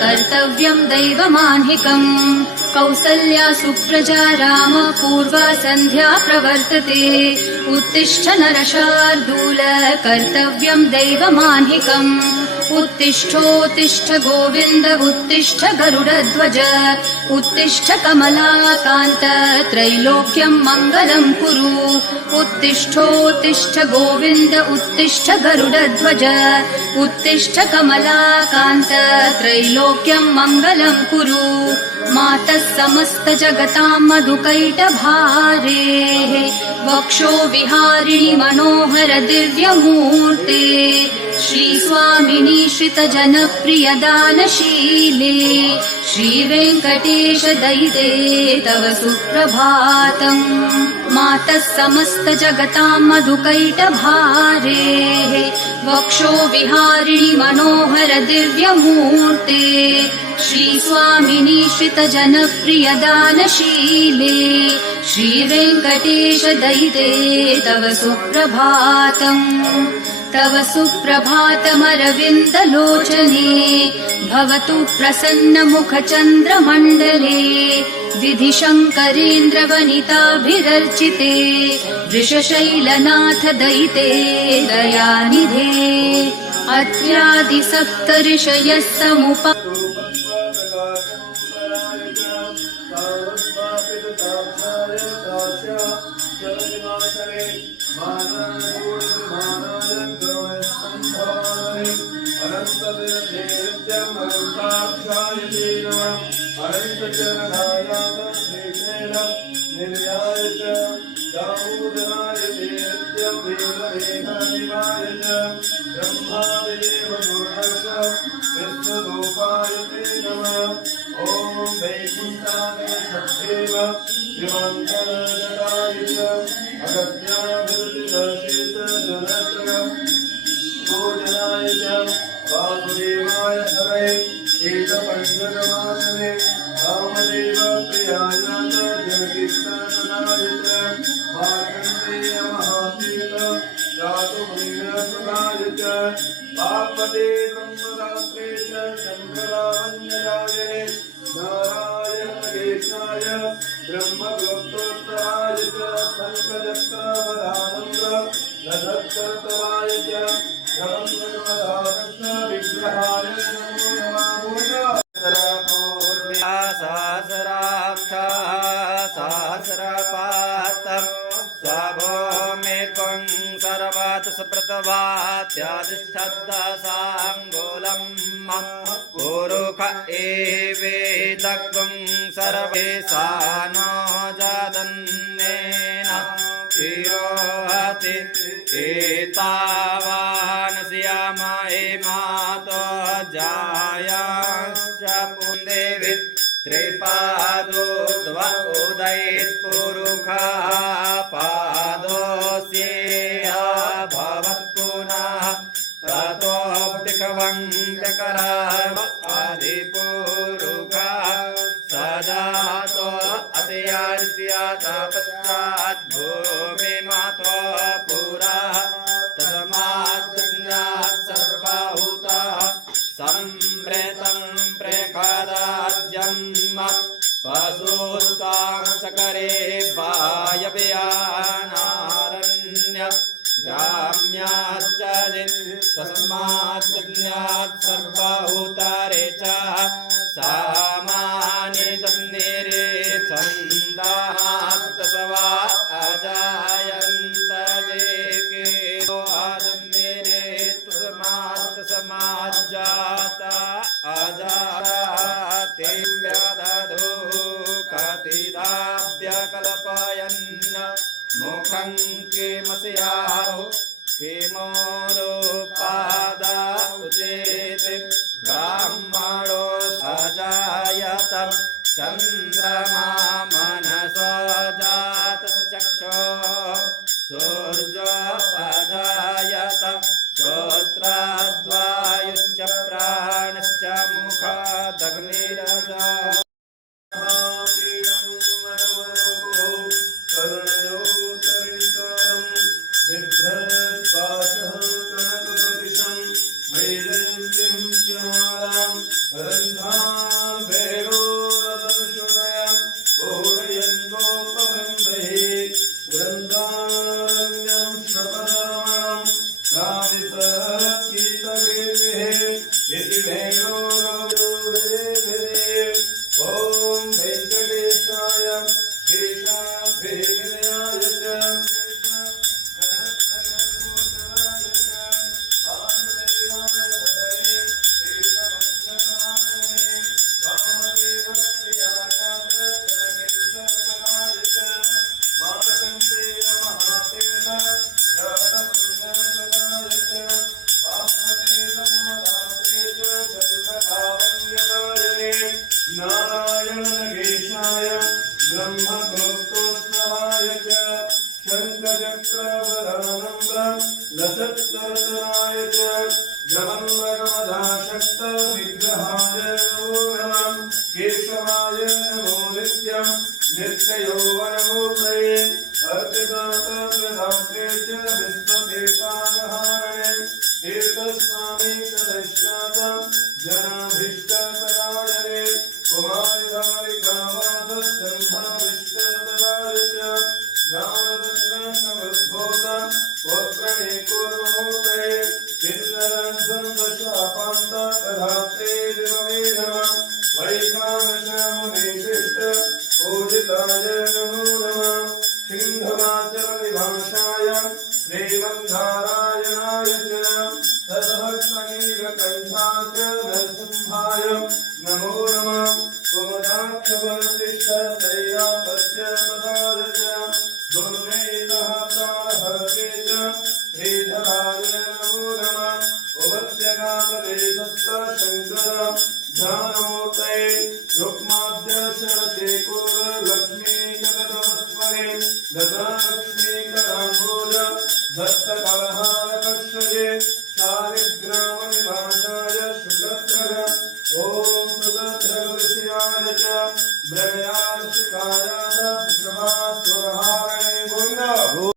कर्तव्यं दैवमान्हिकम् कौसल्या सुप्रजा राम पूर्वा सन्ध्या प्रवर्तते उत्तिष्ठ नरशार्दूल कर्तव्यं दैवमान्हिकम् उत्तिष्ठोत्तिष्ठ गोविन्द उत्तिष्ठ गरुडध्वज उत्तिष्ठ कमलाकान्त त्रैलोक्यं मङ्गलं कुरु उत्तिष्ठोत्तिष्ठ गोविन्द उत्तिष्ठ गरुडध्वज उत्तिष्ठ कमलाकान्त त्रैलोक्यं मङ्गलं कुरु मातः समस्त जगतां मधुकैटभारेः वक्षो विहारिणि मनोहर दिव्यमूर्ते श्रीस्वामिनि श्रितजनप्रिय दानशीले श्रीवेङ्कटेश दयिते तव सुप्रभातम् मातः समस्त जगतां मधुकैटभारेः वक्षो विहारिणि मनोहर दिव्यमूर्ते श्रीस्वामिनि श्रितजनप्रिय दानशीले श्रीवेङ्कटेश दयिते तव सुप्रभातम् तव सुप्रभातमरविन्दलोचने भवतु प्रसन्नमुखचन्द्रमण्डले विधिशङ्करेन्द्रवनिताभिरर्चिते वृषशैलनाथ दयिते दयानिधे अत्र्यादिसप्तऋषयः समुपा वासुदेवाय हरे एकपञ्चकमासने रामदेव प्रियाय जनकीर्तनाय च मार्कण्डेय महातीर्थ जातुमुनिप्रदाय च वाग्मते ब्रह्मरात्रे च शङ्करान्यराय नारायणकेशाय ब्रह्मगोप्तोत्तराय च शङ्खचक्रवदानन्द रथकर्तराय च विग्रहाय नमो नमः सहस्रपातम् स्वभूमित्वं सर्वतः सप्रतभात्यादिष्ठद्दशाङ्गुलम् पुरुष एवेदग्ं सर्वेशानो जादन्नेन शिरोहति एतावान् श्यामहे मातो जायाश्च पुंदेवि त्रिपादोद्व उदयेत् पुरुषः पादोऽस्येह भवत् पुनः ततोऽप्यकवङ्कराम आदिपुरुषः सजातो अतियार्त्यात् भूमिमातो पुरा तस्मात् सर्वभूतः सम्प्रेतं प्रेखदाज्यं पशुस्तां सकरे वायव्यानारण्य ग्राम्याच्च तस्मात् सर्वभूतारे च सामान्ये जन्निरे छन्दात् सवा अजायन्त जेके आजन्निरे तस्मात् समाज्जाता अजाते व्याधो कतिदाभ्यकल्पयन् मुखं किमस्याहो किमोरुपादा उचेते ब्राह्मणो सजायत चन्द्रमा मनसो जातश्चक्षो सूर्यो अजायत श्रोत्राद्वायुश्च प्राणश्च मुखादग्निरजा रन्ध्रान् वेणोरदर्शुदयं पूरयन्तोपबन्धैः ग्रन्थारण्यं शपदरमणं कामितकीतवेदिः इति वेणोरवेदिः ॐ वेङ्कटेशाय शेषाद्रिनिलयाय च नारायण नगेशाय ब्रह्मगोप्तोत्सवाय च शङ्खचक्रवरानम्र लसत्सरसराय च गमन्मगमदाशक्त विग्रहाय नमो नमः केशवाय नमो नित्यं नित्ययौवनमूर्तये अर्पितातप्रदात्रे च विश्वदेतागहारणे तीर्थस्वामी सदश्चातं जनाभीष्टप्रदायने कुमारिधारिकावादस्तम्भाभीष्टप्रदाय च ज्ञानरत्नसमुद्भूतं पुत्रनेकुर्मूर्तये किन्नरध्वंसशापान्तप्रधात्रे विभवे नमः वैकानशमुनिशिष्ट पूजिताय नमो नमः सिंहवाचलनिभाषाय श्रीमन्नारायणाय च तद्भक्तनीलकण्ठाय नरसिंहाय नमो नमः कुमदाक्षवर्तिष्ठशैलापस्य पदाय च दुर्मेधः प्राणहरते च श्रीधराय नमो नमः उपत्यकाप्रदेशस्थ शङ्कर ध्यानमूर्तये रुक्माद्य शरशेखर लक्ष्मीकटतमस्मरे दशलक्ष्मीकराम्भोज दत्तकलहारकर्षजे शालिग्रामनिवासाय शुभद्रः ॐ सुभद्रविषयाय च ब्रह्मयार्षिकाय च विश्वासुरहारणे गोविन्द।